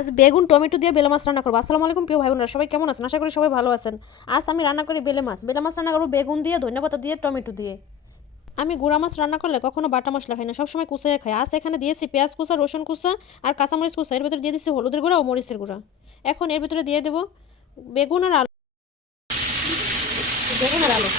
আজ বেগুন টমেটো দিয়ে বেলে মাছ রান্না করবো। আসসালামু আলাইকুম প্রিয় ভাই বোনেরা, সবাই কেমন আছেন? আশা করি সবাই ভালো আছেন। আজ আমি রান্না করি বেলে মাছ। বেলে মাছ রান্না করবো বেগুন দিয়ে, ধনেপাতা দিয়ে, টমেটো দিয়ে। আমি গুঁড়া মাছ রান্না করলে কখনো বাটা মশলা খাই না, সবসময় কুচাইয়ে খাই। আজ এখানে দিয়েছি পেঁয়াজ কুচা, রসুন কুচা আর কাঁচামরিচ কুচা। এর ভিতরে দিয়ে দিচ্ছি হলুদের গুঁড়া ও মরিচের গুঁড়া। এখন এর ভিতরে দিয়ে দেবো বেগুন আর আলু। বেগুন আর আলু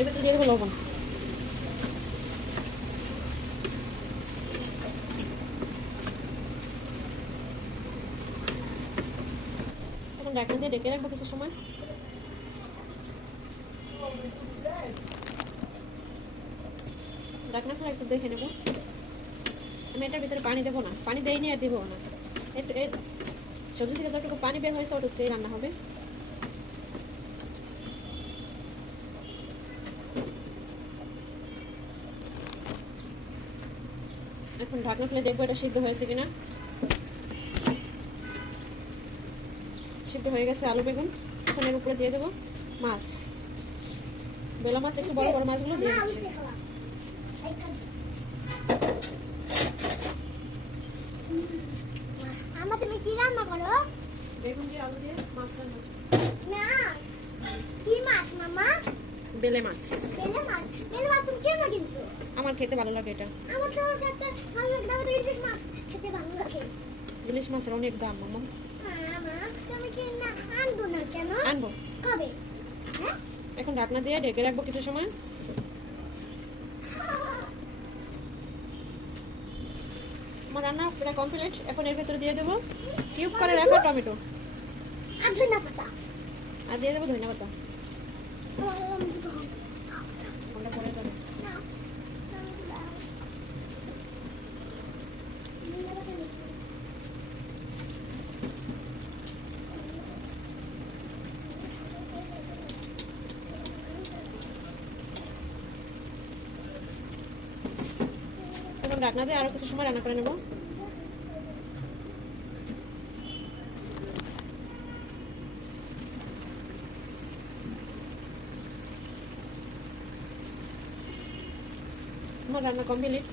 এর ভিতরে দিয়ে দেবো লবণ। এখন ঢাকনা দিয়ে ঢেকে রাখবো কিছু সময়। ঢাকনা খুলে একটু দেখে নেবো। আমি এটার ভিতরে পানি দেবো না, পানি দেইনি আর দেবো না। একটু সবজি থেকে যতটুকু পানি বের হয়েছে ওটুকুতেই রান্না হবে। এখন ঢাকনা খুলে দেখবো এটা সিদ্ধ হয়েছে কিনা। সিদ্ধ হয়ে গেছে আলু বেগুন। এখন এর উপরে দিয়ে দেবো মাছ, বেলা মাছ। একটু বড় বড় মাছগুলো দিয়ে দিচ্ছি। মামা তুমি কি রান্না করো? বেগুন দিয়ে আলু দিয়ে মাছ রান্না। মাছ? কি মাছ মামা? বেলে মাছ। বেলে মাছ? বেলে মাছ তুমি কেন কিন্তু? আমার খেতে ভালো লাগে এটা। আমার তো খেতে ভালো লাগে না, আমার ইলিশ মাছ খেতে ভালো লাগে। ইলিশ মাছের অনেক দাম মামা। মামা তুমি কি না আনবো না কেন? আনবো। কবে? হ্যাঁ? এখন ঢাকনা দিয়ে ঢেকে রাখবো কিছু সময়। আমার রান্না প্রায় কমপ্লিট। এখন এর ভেতরে দিয়ে দেবো কিউব করে রাখা টমেটো আর ধনিয়া পাতা। আর দিয়ে দেবো ধনিয়া পাতা। ঠান্ডা পড়ে যাবে। এখন ঢাকনা দিয়ে আরো কিছু সময় রান্না করে নেবো। আমার রান্না কমপ্লিট।